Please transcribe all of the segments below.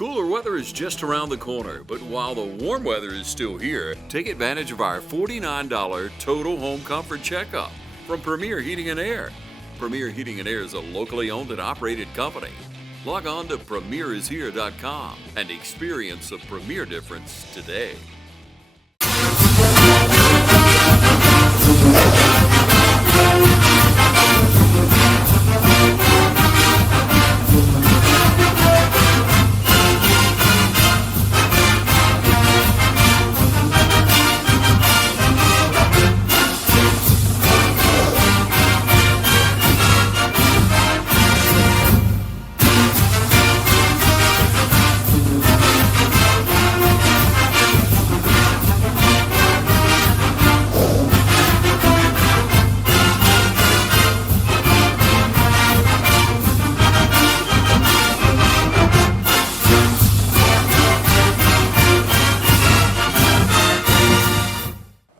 Cooler weather is just around the corner, but while the warm weather is still here, take advantage of our $49 total home comfort checkup from Premier Heating and Air. Premier Heating and Air is a locally owned and operated company. Log on to premierishere.com and experience the Premier difference today.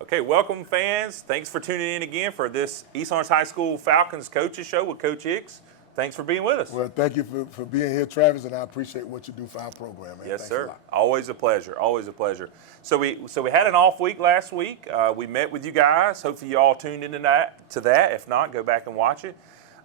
Okay, welcome fans. Thanks for tuning in again for this East Orange High School Falcons Coaches Show with Coach Hicks. Thanks for being with us. Well, thank you for being here, Travis, and I appreciate what you do for our program, man. Yes, Thanks sir. a lot. Always a pleasure. Always a pleasure. So we had an off week last week. We met with you guys. Hopefully you all tuned into that. If not, go back and watch it.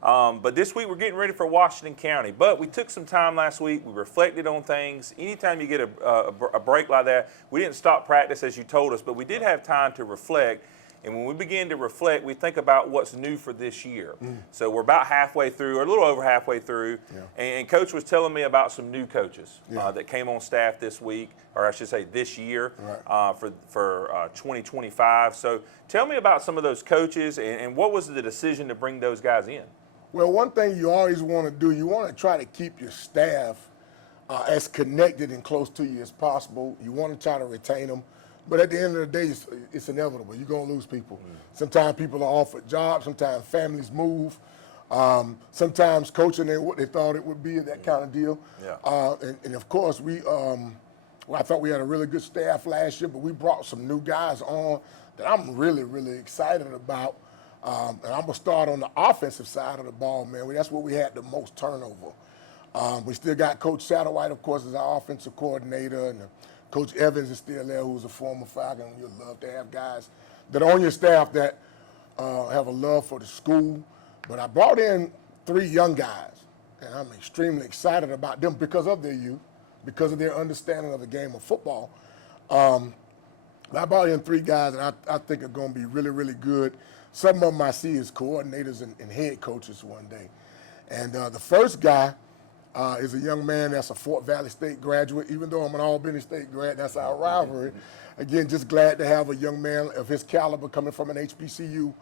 But this week we're getting ready for Washington County. But we took some time last week. We reflected on things. Anytime you get a break like that, we didn't stop practice as you told us, but we did have time to reflect. And when we begin to reflect, we think about what's new for this year. So we're about halfway through, or a little over halfway through. Yeah. And Coach was telling me about some new coaches that came on staff this week, or I should say this year, for 2025. So tell me about some of those coaches and what was the decision to bring those guys in? Well, one thing you always want to do, you want to try to keep your staff as connected and close to you as possible. You want to try to retain them. But at the end of the day, it's inevitable. You're going to lose people. Sometimes people are offered jobs. Sometimes families move. Sometimes coaching ain't what they thought it would be, that kind of deal. Yeah. And of course, I thought we had a really good staff last year, but we brought some new guys on that I'm really, really excited about. And I'm going to start on the offensive side of the ball, man. That's where we had the most turnover. We still got Coach Satterwhite, of course, as our offensive coordinator, and Coach Evans is still there, who's a former Falcon. You'd love to have guys that are on your staff that have a love for the school. But I brought in 3 young guys, and I'm extremely excited about them because of their youth, because of their understanding of the game of football. I brought in 3 guys that I think are going to be really, really good. Some of them I see as coordinators and head coaches one day. And the first guy is a young man that's a Fort Valley State graduate. Even though I'm an Albany State grad, that's our rivalry. Again, just glad to have a young man of his caliber coming from an HBCU.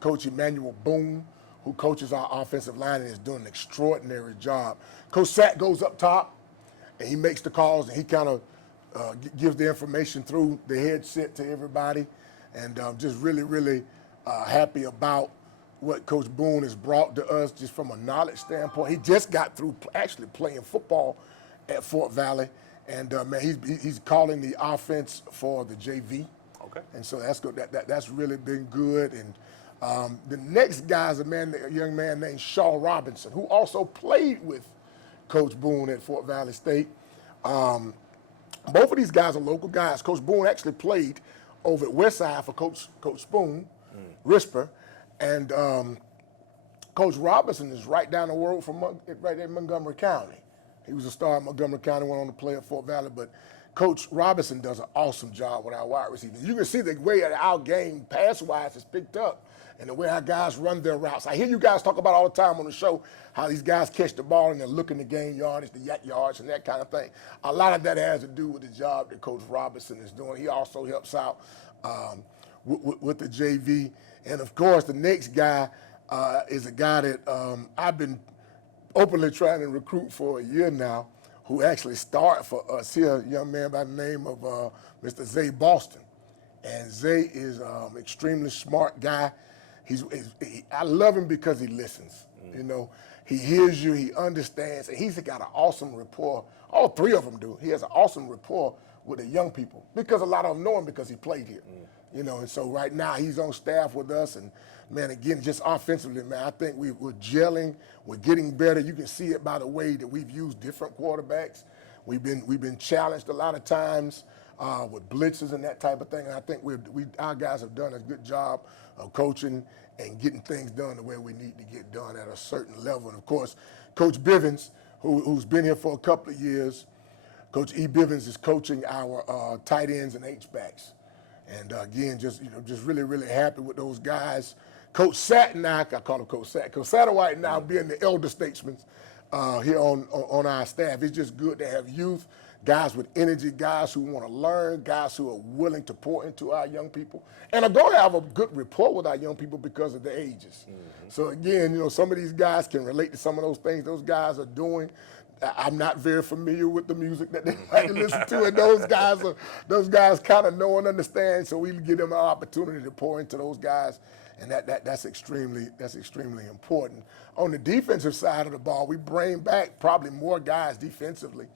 Coach Emmanuel Boone, who coaches our offensive line and is doing an extraordinary job. Coach Sack goes up top, and he makes the calls, and he kind of gives the information through the headset to everybody. And just really, really happy about what Coach Boone has brought to us just from a knowledge standpoint. He just got through actually playing football at Fort Valley, and man, he's calling the offense for the JV. Okay. And so that's good. That's really been good. And the next guy is a young man named Shaw Robinson, who also played with Coach Boone at Fort Valley State. Both of these guys are local guys. Coach Boone actually played over at Westside for Coach Spoon, Risper. And Coach Robinson is right down the road from right there in Montgomery County. He was a star in Montgomery County, went on to play at Fort Valley. But Coach Robinson does an awesome job with our wide receivers. You can see the way our game pass-wise is picked up and the way our guys run their routes. I hear you guys talk about all the time on the show how these guys catch the ball and they're looking to gain yardage, the yards, and that kind of thing. A lot of that has to do with the job that Coach Robinson is doing. He also helps out with the JV. And, of course, the next guy is a guy that I've been openly trying to recruit for a year now, who actually started for us here, a young man by the name of Mr. Zay Boston. And Zay is an extremely smart guy. I love him because he listens. You know, he hears you, he understands, and he's got an awesome rapport. All 3 of them do. He has an awesome rapport with the young people because a lot of them know him because he played here. You know, and so right now he's on staff with us, and man, again, just offensively, man, I think we're gelling, we're getting better. You can see it by the way that we've used different quarterbacks. We've been challenged a lot of times with blitzes and that type of thing. And I think our guys have done a good job of coaching and getting things done the way we need to get done at a certain level. And of course, Coach Bivens, who's been here for a couple of years, Coach E. Bivens is coaching our tight ends and H-backs. And again, just really, really happy with those guys. Coach Satinack, I call him Coach Satterwhite now being the elder statesman here on our staff. It's just good to have youth, guys with energy, guys who want to learn, guys who are willing to pour into our young people, and are going to have a good rapport with our young people because of the ages. Mm-hmm. So again, some of these guys can relate to some of those things those guys are doing. I'm not very familiar with the music that they like to listen to, and those guys kind of know and understand. So we give them an opportunity to pour into those guys, and that's extremely important. On the defensive side of the ball, we bring back probably more guys defensively.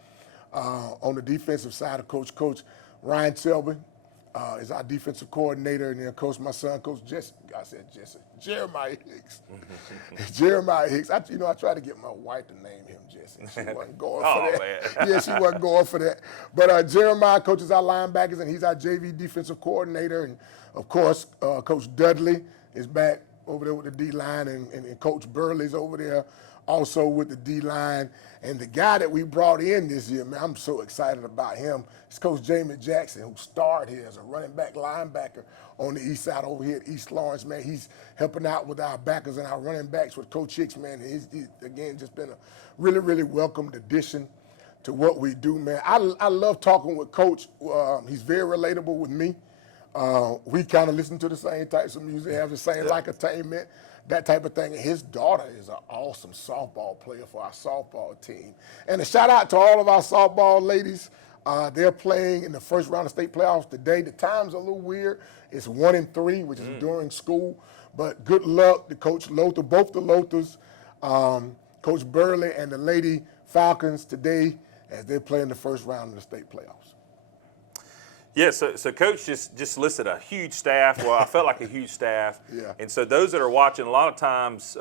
On the defensive side of Coach Ryan Selby is our defensive coordinator, and then Coach, my son, Coach Jeremiah Hicks. Jeremiah Hicks. I tried to get my wife to name him Jesse. She wasn't going for that. Man. Yeah, she wasn't going for that. But Jeremiah coaches our linebackers, and he's our JV defensive coordinator. And, of course, Coach Dudley is back over there with the D-line, and Coach Burley's over there also with the D-line. And the guy that we brought in this year, man, I'm so excited about him. It's Coach Jamie Jackson, who starred here as a running back linebacker on the east side over here at East Lawrence, man. He's helping out with our backers and our running backs with Coach Hicks, man. He's again, just been a really, really welcomed addition to what we do, man. I love talking with Coach. He's very relatable with me. We kind of listen to the same types of music, have the same entertainment, that type of thing. And his daughter is an awesome softball player for our softball team. And a shout out to all of our softball ladies. They're playing in the first round of state playoffs today. The time's a little weird. It's 1-3, which is during school. But good luck to Coach Lothar, both the Lothars, Coach Burley and the Lady Falcons today as they play in the first round of the state playoffs. Yeah, so Coach just listed a huge staff. Well, I felt like a huge staff. Yeah. And so those that are watching, a lot of times,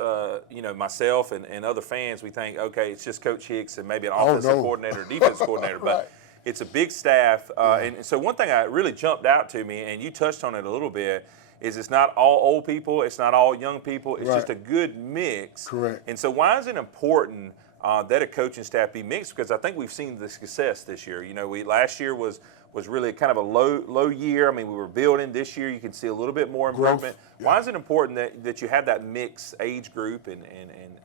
myself and other fans, we think, okay, it's just Coach Hicks and maybe an offensive coordinator, defensive coordinator, but right. It's a big staff. And so one thing that really jumped out to me, and you touched on it a little bit, is it's not all old people, it's not all young people, it's just a good mix. Correct. And so why is it important that a coaching staff be mixed? Because I think we've seen the success this year. Last year was really kind of a low year. I mean, we were building. This year you can see a little bit more improvement. Yeah. Why is it important that you have that mixed age group and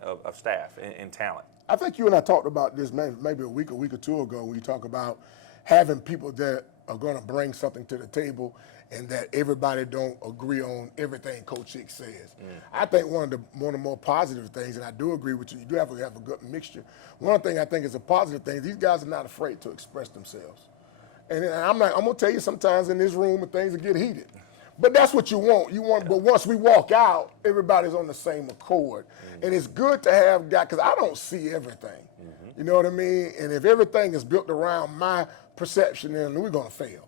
of staff and talent? I think you and I talked about this maybe a week or two ago when you talk about having people that are going to bring something to the table and that everybody don't agree on everything Coach Hicks says. I think one of the more positive things, and I do agree with you, you do have to have a good mixture. One thing I think is a positive thing, these guys are not afraid to express themselves. And I'm going to tell you sometimes in this room things will get heated. But that's what you want. But once we walk out, everybody's on the same accord. And it's good to have guys, because I don't see everything. You know what I mean? And if everything is built around my perception, then we're going to fail.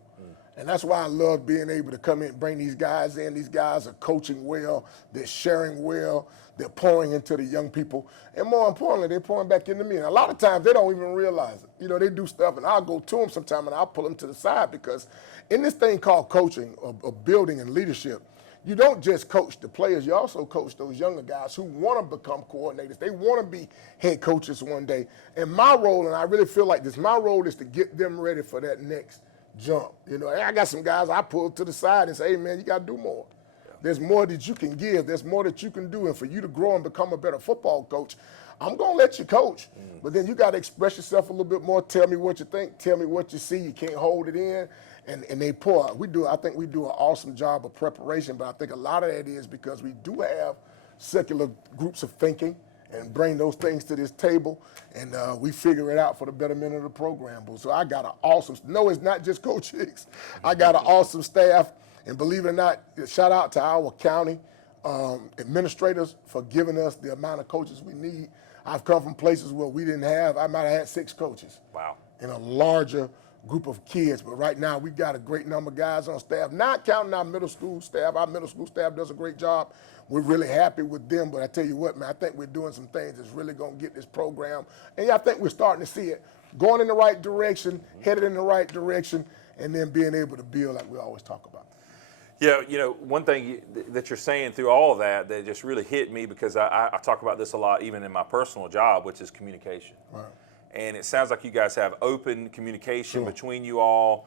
And that's why I love being able to come in and bring these guys in. These guys are coaching well. They're sharing well. They're pouring into the young people. And more importantly, they're pouring back into me. And a lot of times they don't even realize it. They do stuff, and I'll go to them sometime, and I'll pull them to the side, because in this thing called coaching or building and leadership, you don't just coach the players. You also coach those younger guys who want to become coordinators. They want to be head coaches one day. And my role, and I really feel like this, my role is to get them ready for that next jump. I got some guys I pull to the side and say, hey, man, you got to do more. There's more that you can give. There's more that you can do. And for you to grow and become a better football coach, I'm going to let you coach. But then you got to express yourself a little bit more. Tell me what you think. Tell me what you see. You can't hold it in. And they pour. I think we do an awesome job of preparation, but I think a lot of that is because we do have secular groups of thinking and bring those things to this table, and we figure it out for the betterment of the program. So I got an awesome, no, it's not just Coach Hicks. I got an awesome staff, and believe it or not, shout out to our county administrators for giving us the amount of coaches we need. I've come from places where we didn't have, I might have had 6 coaches. Wow. In a larger group of kids. But right now, we got a great number of guys on staff, not counting our middle school staff. Our middle school staff does a great job. We're really happy with them. But I tell you what, man, I think we're doing some things that's really going to get this program. And I think we're starting to see it going in the right direction, headed in the right direction, and then being able to build like we always talk about. Yeah, you know, one thing that you're saying through all of that just really hit me, because I talk about this a lot even in my personal job, which is communication. Right. And it sounds like you guys have open communication between you all.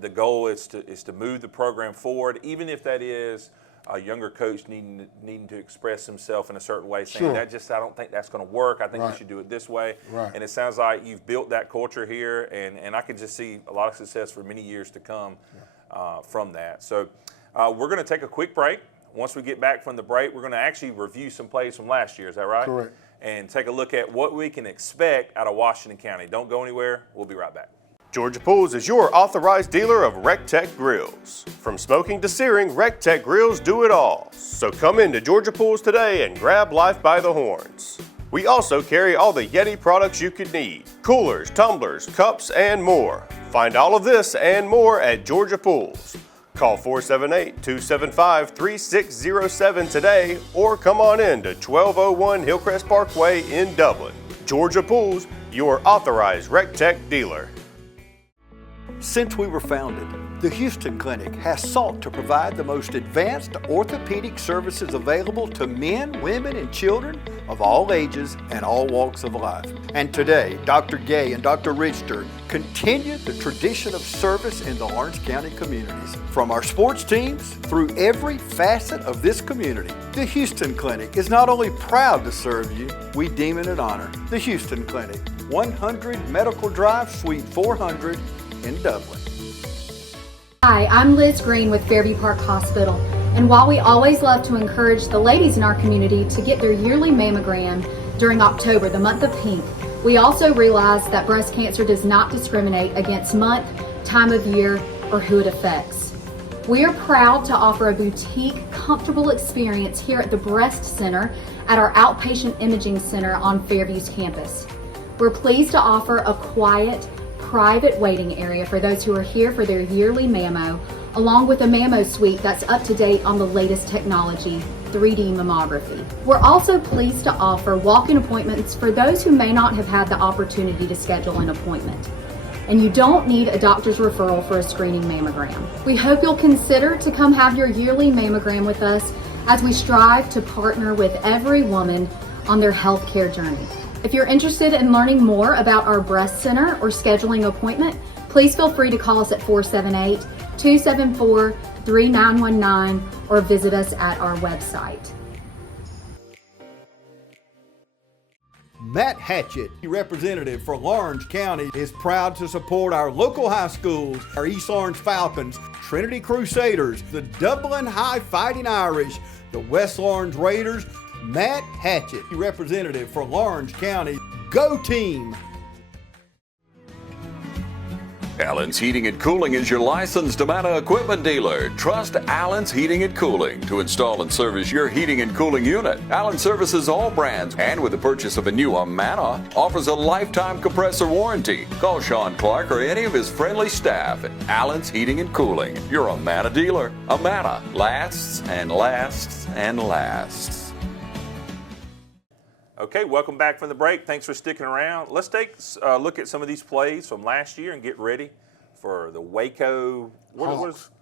The goal is to move the program forward, even if that is a younger coach needing to express himself in a certain way, saying I don't think that's going to work. I think we should do it this way. Right. And it sounds like you've built that culture here, and I can just see a lot of success for many years to come from that. So we're going to take a quick break. Once we get back from the break, we're going to actually review some plays from last year. Is that right? Correct. And take a look at what we can expect out of Washington County. Don't go anywhere. We'll be right back. Georgia Pools is your authorized dealer of RecTech grills. From smoking to searing, RecTech grills do it all. So come into Georgia Pools today and grab life by the horns. We also carry all the Yeti products you could need: coolers, tumblers, cups, and more. Find all of this and more at Georgia Pools. Call 478-275-3607 today, or come on in to 1201 Hillcrest Parkway in Dublin. Georgia Pools, your authorized RecTech dealer. Since we were founded, the Houston Clinic has sought to provide the most advanced orthopedic services available to men, women, and children of all ages and all walks of life. And today, Dr. Gay and Dr. Richter continue the tradition of service in the Lawrence County communities. From our sports teams through every facet of this community, the Houston Clinic is not only proud to serve you, we deem it an honor. The Houston Clinic, 100 Medical Drive, Suite 400 in Dublin. Hi, I'm Liz Green with Fairview Park Hospital, and while we always love to encourage the ladies in our community to get their yearly mammogram during October, the month of pink, we also realize that breast cancer does not discriminate against month, time of year, or who it affects. We are proud to offer a boutique, comfortable experience here at the Breast Center at our outpatient imaging center on Fairview's campus. We're pleased to offer a quiet, private waiting area for those who are here for their yearly mammo, along with a mammo suite that's up to date on the latest technology, 3D mammography. We're also pleased to offer walk-in appointments for those who may not have had the opportunity to schedule an appointment. And you don't need a doctor's referral for a screening mammogram. We hope you'll consider to come have your yearly mammogram with us as we strive to partner with every woman on their healthcare journey. If you're interested in learning more about our breast center or scheduling an appointment, please feel free to call us at 478-274-3919 or visit us at our website. Matt Hatchett, representative for Lawrence County, is proud to support our local high schools, our East Lawrence Falcons, Trinity Crusaders, the Dublin High Fighting Irish, the West Lawrence Raiders. Matt Hatchett, representative for Lawrence County. Go team! Allen's Heating and Cooling is your licensed Amana equipment dealer. Trust Allen's Heating and Cooling to install and service your heating and cooling unit. Allen services all brands, and with the purchase of a new Amana, offers a lifetime compressor warranty. Call Sean Clark or any of his friendly staff at Allen's Heating and Cooling, your Amana dealer. Amana lasts and lasts and lasts. Okay, welcome back from the break. Thanks for sticking around. Let's take a look at some of these plays from last year and get ready for the Waco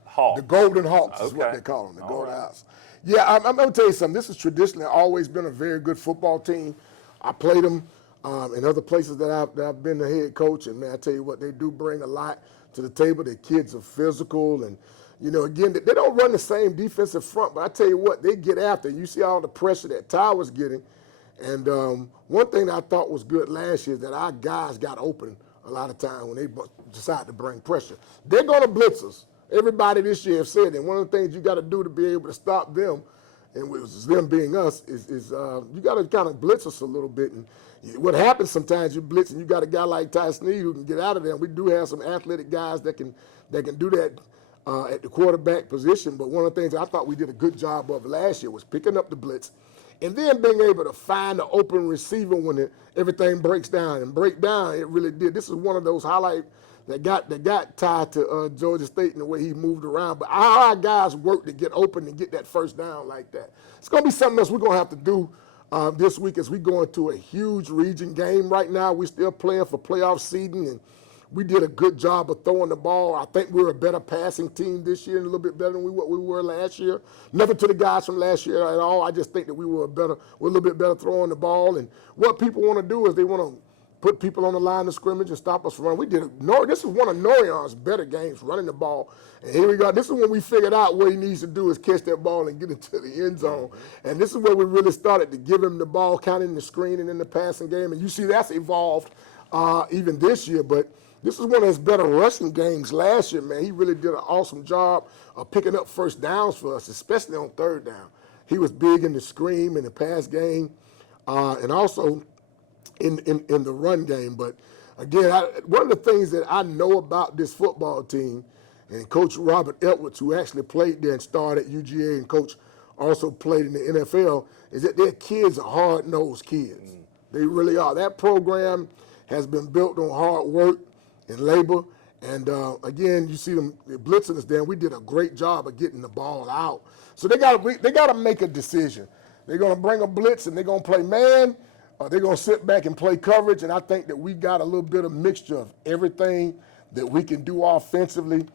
Hawks. The Golden Hawks is what they call them, the Golden Hawks. Yeah, I'm going to tell you something. This has traditionally always been a very good football team. I played them in other places that I've been the head coach, and, man, I tell you what, they do bring a lot to the table. Their kids are physical, and, you know, again, they don't run the same defensive front, but I tell you what, they get after. You see all the pressure that Ty was getting. And one thing that I thought was good last year is that our guys got open a lot of times when they decide to bring pressure. They're going to blitz us. Everybody this year has said that. One of the things you got to do to be able to stop them, and it was them being us, is you got to kind of blitz us a little bit. And what happens sometimes, you blitz and you got a guy like Ty Sneed who can get out of there. And we do have some athletic guys that can do that at the quarterback position. But one of the things I thought we did a good job of last year was picking up the blitz And then being able to find the open receiver when everything breaks down. And break down, it really did. This is one of those highlights that got tied to Georgia State in the way he moved around. But our guys worked to get open and get that first down like that. It's going to be something else we're going to have to do this week as we go into a huge region game right now. We're still playing for playoff seeding, and we did a good job of throwing the ball. I think we're a better passing team this year and a little bit better than what we were last year. Nothing to the guys from last year at all. I just think that we're a little bit better throwing the ball. And what people want to do is they want to put people on the line of scrimmage and stop us from running. This is one of Norion's better games, running the ball. And here we go. This is when we figured out what he needs to do is catch that ball and get into the end zone. And this is where we really started to give him the ball kind of in the screen and in the passing game. And you see that's evolved even this year. But this is one of his better rushing games last year, man. He really did an awesome job of picking up first downs for us, especially on third down. He was big in the screen, in the pass game, and also in the run game. But again, one of the things that I know about this football team, and Coach Robert Edwards, who actually played there and started at UGA, and Coach also played in the NFL, is that their kids are hard-nosed kids. They really are. That program has been built on hard work and labor. And again, you see them blitzing us down. We did a great job of getting the ball out. So they got to make a decision. They're going to bring a blitz and they're going to play man, or they're going to sit back and play coverage. And I think that we got a little bit of mixture of everything that we can do offensively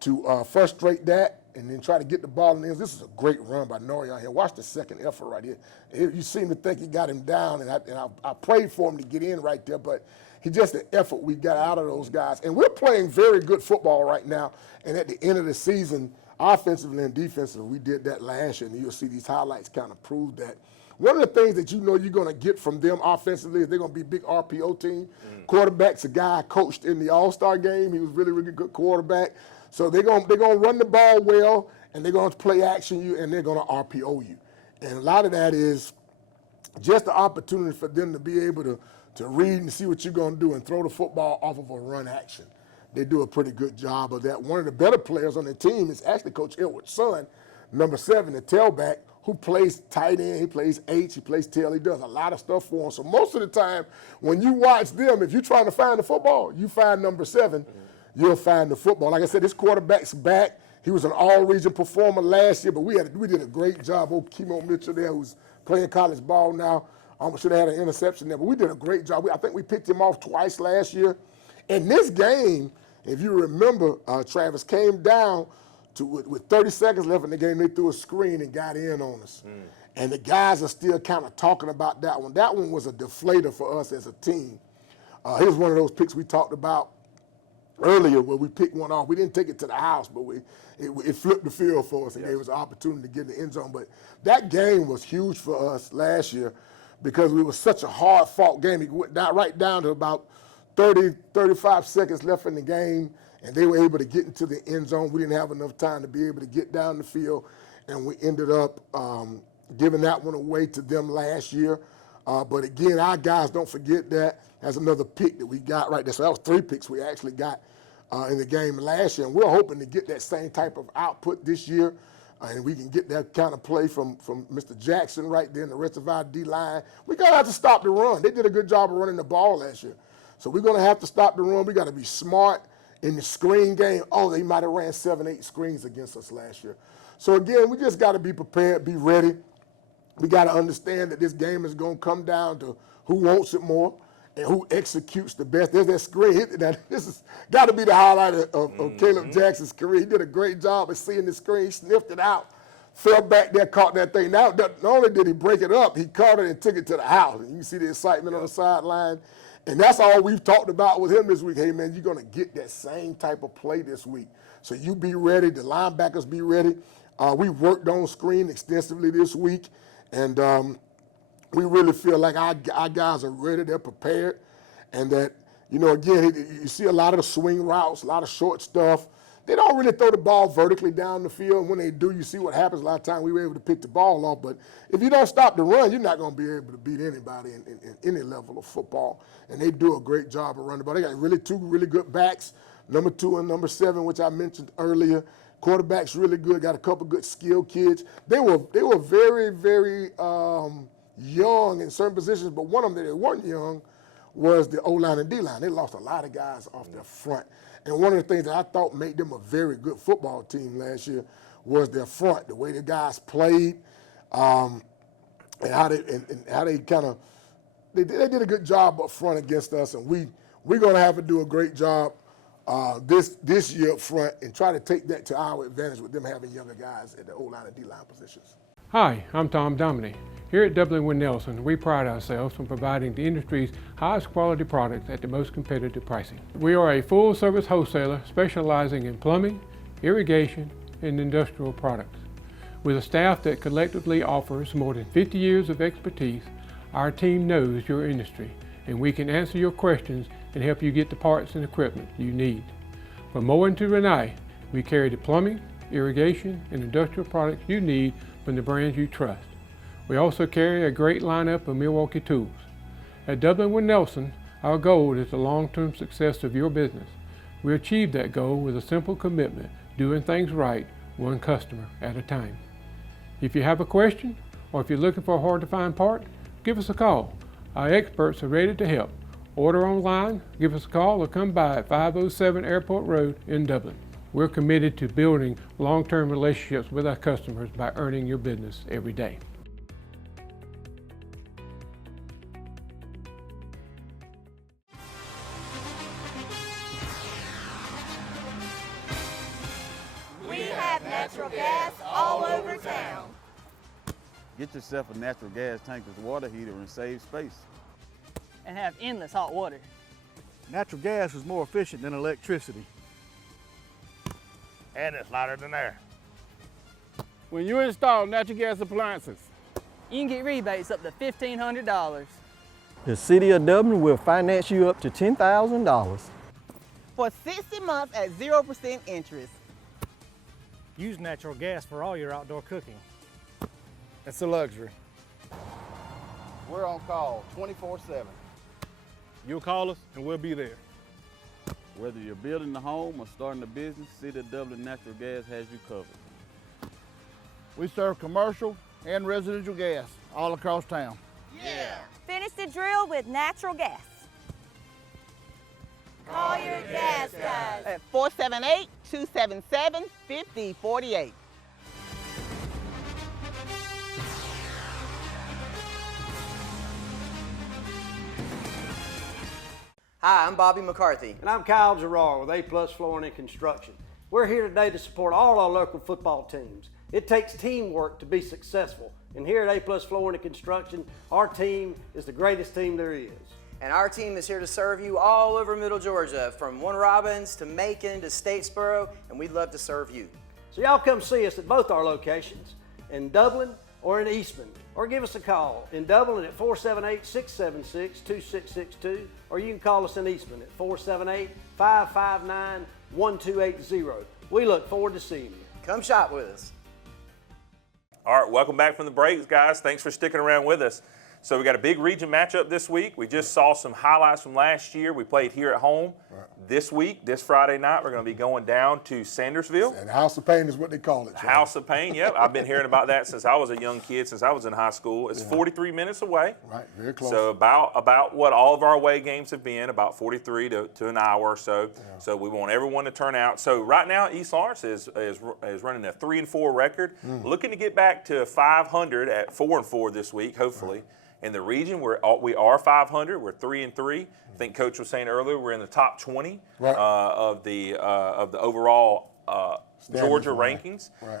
to frustrate that and then try to get the ball in the end. This is a great run by Norion here. Watch the second effort right here. You seem to think he got him down, and I prayed for him to get in right there, but he just the effort we got out of those guys. And we're playing very good football right now, and at the end of the season, offensively and defensively, we did that last year, and you'll see these highlights kind of prove that. One of the things that you know you're going to get from them offensively is they're going to be a big RPO team. Quarterback's a guy I coached in the All-Star game. He was really, really good quarterback. So they're going to run the ball well, and they're going to play action you, and they're going to RPO you. And a lot of that is just the opportunity for them to be able to read and see what you're going to do and throw the football off of a run action. They do a pretty good job of that. One of the better players on the team is actually Coach Edwards' son, number 7, the tailback, who plays tight end, he plays H, he plays tail, he does a lot of stuff for him. So most of the time, when you watch them, if you're trying to find the football, you find number 7, you'll find the football. Like I said, this quarterback's back. He was an all-region performer last year, but we did a great job. Old Kimo Mitchell there, who's playing college ball now. Almost should have had an interception there, but we did a great job. I think we picked him off twice last year. In this game, if you remember, Travis came down with 30 seconds left in the game. They threw a screen and got in on us. And the guys are still kind of talking about that one. That one was a deflator for us as a team. Here's one of those picks we talked about earlier where we picked one off. We didn't take it to the house, but it flipped the field for us and gave us an opportunity to get in the end zone. But that game was huge for us last year because it was such a hard-fought game. It went right down to about 30, 35 seconds left in the game, and they were able to get into the end zone. We didn't have enough time to be able to get down the field, and we ended up giving that one away to them last year. But again, our guys, don't forget that. That's another pick that we got right there. So that was 3 picks we actually got in the game last year. And we're hoping to get that same type of output this year. And we can get that kind of play from Mr. Jackson right there and the rest of our D-line. We're going to have to stop the run. They did a good job of running the ball last year. So we're going to have to stop the run. We got to be smart in the screen game. Oh, they might have ran 7, 8 screens against us last year. So again, we just got to be prepared, be ready. We got to understand that this game is going to come down to who wants it more and who executes the best. There's that screen. This has got to be the highlight of Caleb Jackson's career. He did a great job of seeing the screen. He sniffed it out, fell back there, caught that thing. Now, not only did he break it up, he caught it and took it to the house. And you see the excitement on the sideline. And that's all we've talked about with him this week. Hey, man, you're going to get that same type of play this week. So you be ready. The linebackers be ready. We worked on screen extensively this week. And we really feel like our guys are ready, they're prepared, and that, again, you see a lot of the swing routes, a lot of short stuff. They don't really throw the ball vertically down the field. And when they do, you see what happens. A lot of times we were able to pick the ball off. But if you don't stop the run, you're not going to be able to beat anybody in any level of football. And they do a great job of running the ball. They got 2 really good backs, number 2 and number 7, which I mentioned earlier. Quarterback's really good. Got a couple good skilled kids. They were very, very young in certain positions, but one of them that weren't young was the O-line and D-line. They lost a lot of guys off their front. And one of the things that I thought made them a very good football team last year was their front, the way the guys played, and how they kind of they did a good job up front against us. And we're going to have to do a great job this year up front and try to take that to our advantage with them having younger guys at the O-line and D-line positions. Hi, I'm Tom Dominy. Here at Dublin Nelson, we pride ourselves on providing the industry's highest quality products at the most competitive pricing. We are a full-service wholesaler specializing in plumbing, irrigation, and industrial products. With a staff that collectively offers more than 50 years of expertise, our team knows your industry, and we can answer your questions and help you get the parts and equipment you need. From mowing to Renee, we carry the plumbing, irrigation, and industrial products you need from the brands you trust. We also carry a great lineup of Milwaukee tools. At Dublin Nelson, our goal is the long-term success of your business. We achieve that goal with a simple commitment, doing things right, one customer at a time. If you have a question, or if you're looking for a hard-to-find part, give us a call. Our experts are ready to help. Order online, give us a call, or come by at 507 Airport Road in Dublin. We're committed to building long-term relationships with our customers by earning your business every day. We have natural gas all over town. Get yourself a natural gas tankless water heater and save space. And have endless hot water. Natural gas is more efficient than electricity. And it's lighter than air. When you install natural gas appliances, you can get rebates up to $1,500. The City of Dublin will finance you up to $10,000. For 60 months at 0% interest. Use natural gas for all your outdoor cooking. it's a luxury. We're on call 24/7. You'll call us and we'll be there. Whether you're building a home or starting a business, City of Dublin Natural Gas has you covered. We serve commercial and residential gas all across town. Yeah! Finish the drill with natural gas. Call your gas guys at 478-277-5048. Hi, I'm Bobby McCarthy. And I'm Kyle Gerard with A+ Flooring and Construction. We're here today to support all our local football teams. It takes teamwork to be successful. And here at A+ Flooring and Construction, our team is the greatest team there is. And our team is here to serve you all over Middle Georgia, from Warner Robins to Macon to Statesboro, and we'd love to serve you. So y'all come see us at both our locations, in Dublin or in Eastman, or give us a call. In Dublin at 478-676-2662, or you can call us in Eastman at 478-559-1280. We look forward to seeing you. Come shop with us. All right, welcome back from the breaks, guys. Thanks for sticking around with us. So we got a big region matchup this week. We just saw some highlights from last year. We played here at home. This week, this Friday night, we're going to be going down to Sandersville. And House of Pain is what they call it. House of Pain, yep. I've been hearing about that since I was a young kid, since I was in high school. It's 43 minutes away. Right, very close. So about what all of our away games have been, about 43 to an hour or so. Yeah. So we want everyone to turn out. So right now, East Lawrence is running a 3-4 record, looking to get back to 500 at 4-4 this week, hopefully. Right. In the region, we are 500. We're 3-3. I think Coach was saying earlier we're in the top 20 of the overall Georgia rankings. Right.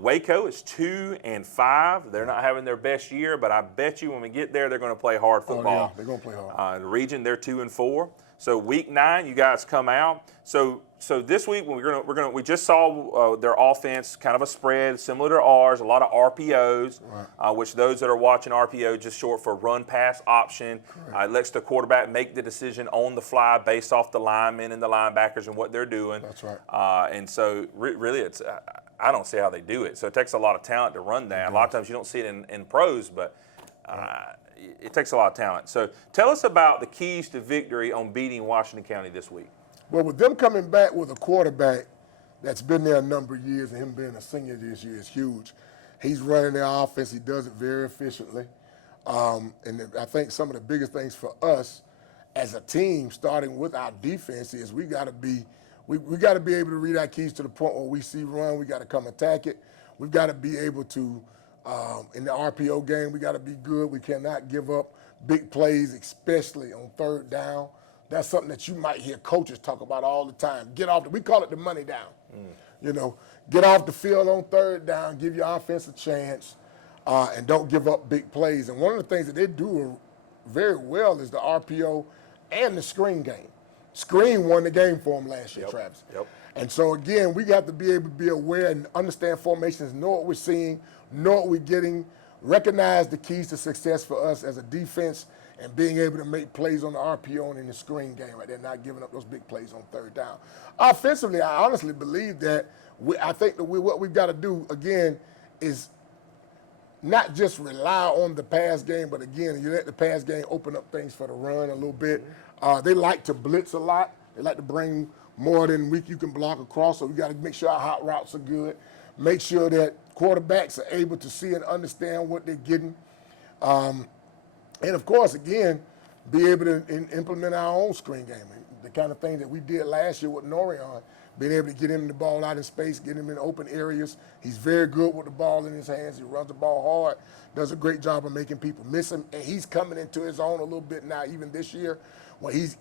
Waco is 2-5. They're not having their best year, but I bet you when we get there, they're going to play hard football. Oh, yeah, they're going to play hard. The region, they're 2-4. So week 9, you guys come out. So this week we just saw their offense, kind of a spread similar to ours, a lot of RPOs, which those that are watching RPO just short for run pass option. It lets the quarterback make the decision on the fly based off the linemen and the linebackers and what they're doing. That's right. And so really it's I don't see how they do it. So it takes a lot of talent to run that. A lot of times you don't see it in pros, but it takes a lot of talent. So tell us about the keys to victory on beating Washington County this week. Well, with them coming back with a quarterback that's been there a number of years, and him being a senior this year is huge. He's running their offense. He does it very efficiently. And I think some of the biggest things for us as a team, starting with our defense, is we got to be able to read our keys to the point where we see run, we got to come attack it. We've got to be able to, in the RPO game, we got to be good. We cannot give up big plays, especially on third down. That's something that you might hear coaches talk about all the time. We call it the money down. You know, get off the field on third down, give your offense a chance, and don't give up big plays. And one of the things that they do very well is the RPO and the screen game. Screen won the game for them last year, Travis. Yep. And so, again, we got to be able to be aware and understand formations, know what we're seeing, know what we're getting, recognize the keys to success for us as a defense, and being able to make plays on the RPO and in the screen game right there, not giving up those big plays on third down. Offensively, I honestly believe that I think that what we've got to do, again, is not just rely on the pass game, but, again, you let the pass game open up things for the run a little bit. They like to blitz a lot. They like to bring more than you can block across, so we got to make sure our hot routes are good, make sure that quarterbacks are able to see and understand what they're getting. And, of course, again, be able to implement our own screen game. The kind of thing that we did last year with Norion, being able to get him the ball out in space, get him in open areas. He's very good with the ball in his hands. He runs the ball hard, does a great job of making people miss him. And he's coming into his own a little bit now, even this year, when he's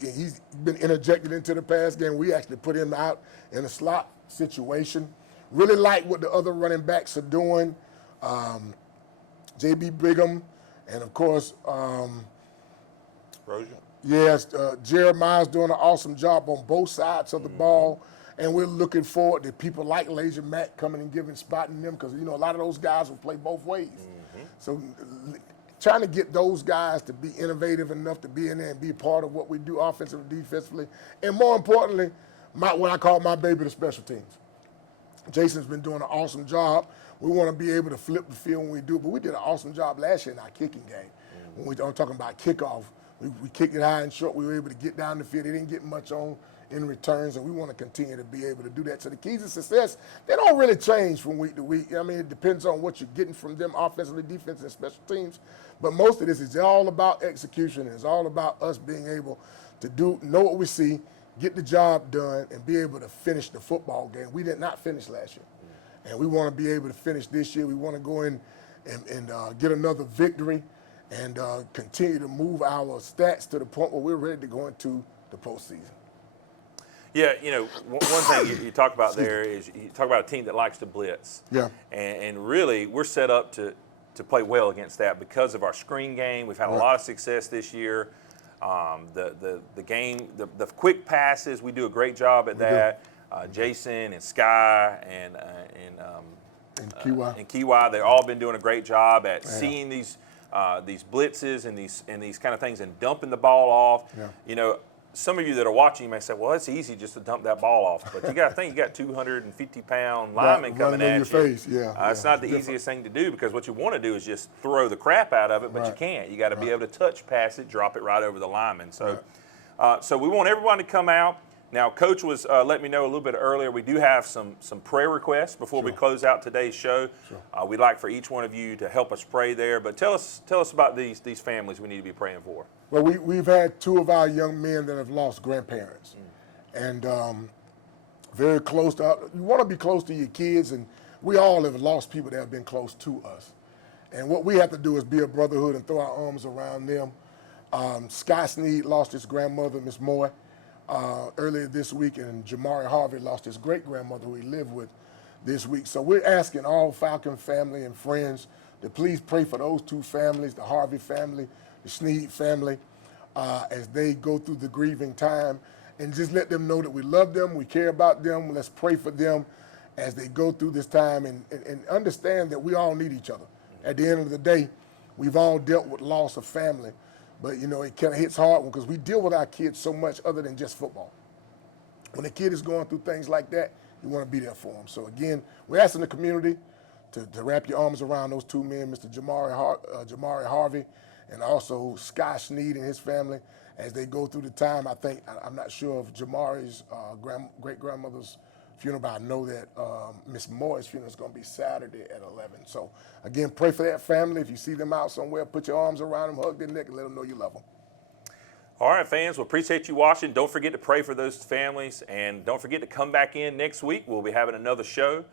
been interjected into the pass game. We actually put him out in a slot situation. Really like what the other running backs are doing. J.B. Brigham, and, of course, Rozier. Yes, Jeremiah's doing an awesome job on both sides of the ball, and we're looking forward to people like Laser Matt coming and spotting them, because, you know, a lot of those guys will play both ways. So trying to get those guys to be innovative enough to be in there and be part of what we do offensively, defensively, and more importantly, what I call my baby, the special teams. Jason's been doing an awesome job. We want to be able to flip the field when we do, but we did an awesome job last year in our kicking game. When I'm talking about kickoff, we kicked it high and short. We were able to get down the field. They didn't get much on in returns, and we want to continue to be able to do that. So the keys to success, they don't really change from week to week. I mean, it depends on what you're getting from them offensively, defense, and special teams. But most of this is all about execution. It's all about us being able to know what we see, get the job done, and be able to finish the football game. We did not finish last year, and we want to be able to finish this year. We want to go in and get another victory and continue to move our stats to the point where we're ready to go into the postseason. Yeah, you know, one thing you talk about there is you talk about a team that likes to blitz. Yeah. And really, we're set up to play well against that because of our screen game. We've had a lot of success this year. The quick passes, we do a great job at that. Jason and Sky and Kiwi, they've all been doing a great job at seeing these blitzes and these kind of things and dumping the ball off. Yeah. You know, some of you that are watching may say, well, it's easy just to dump that ball off. But you got to think you got 250-pound linemen coming at you. Face. It's not the easiest thing to do, because what you want to do is just throw the crap out of it, but you can't. You got to be able to touch, pass it, drop it right over the lineman. So, so we want everyone to come out. Now, Coach was letting me know a little bit earlier, we do have some prayer requests before we close out today's show. We'd like for each one of you to help us pray there. But tell us about these families we need to be praying for. Well, we've had two of our young men that have lost grandparents. And very close to, you want to be close to your kids, and we all have lost people that have been close to us. And what we have to do is be a brotherhood and throw our arms around them. Scott Sneed lost his grandmother, Miss Moy, earlier this week, and Jamari Harvey lost his great-grandmother who he lived with this week. So we're asking all Falcon family and friends to please pray for those two families, the Harvey family, the Sneed family, as they go through the grieving time, and just let them know that we love them, we care about them. Let's pray for them as they go through this time, and understand that we all need each other. At the end of the day, we've all dealt with loss of family. But, you know, it kind of hits hard because we deal with our kids so much other than just football. When a kid is going through things like that, you want to be there for them. So, again, we're asking the community to wrap your arms around those two men, Mr. Jamari Harvey and also Scott Sneed and his family, as they go through the time. I'm not sure of Jamari's great-grandmother's funeral, but I know that Miss Moore's funeral is going to be Saturday at 11. So, again, pray for that family. If you see them out somewhere, put your arms around them, hug their neck, and let them know you love them. All right, fans, we appreciate you watching. Don't forget to pray for those families, and don't forget to come back in next week. We'll be having another show,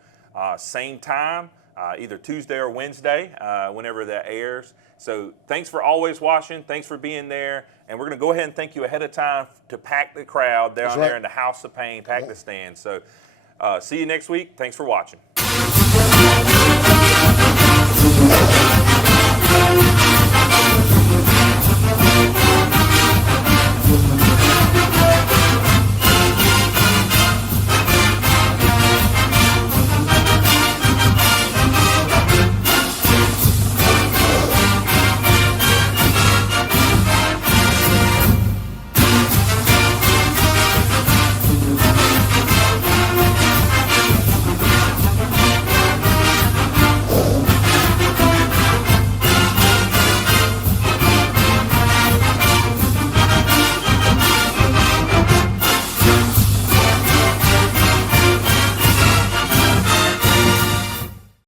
same time, either Tuesday or Wednesday, whenever that airs. So thanks for always watching. Thanks for being there. And we're going to go ahead and thank you ahead of time to pack the crowd down there in the House of Pain, pack the stand. So see you next week. Thanks for watching.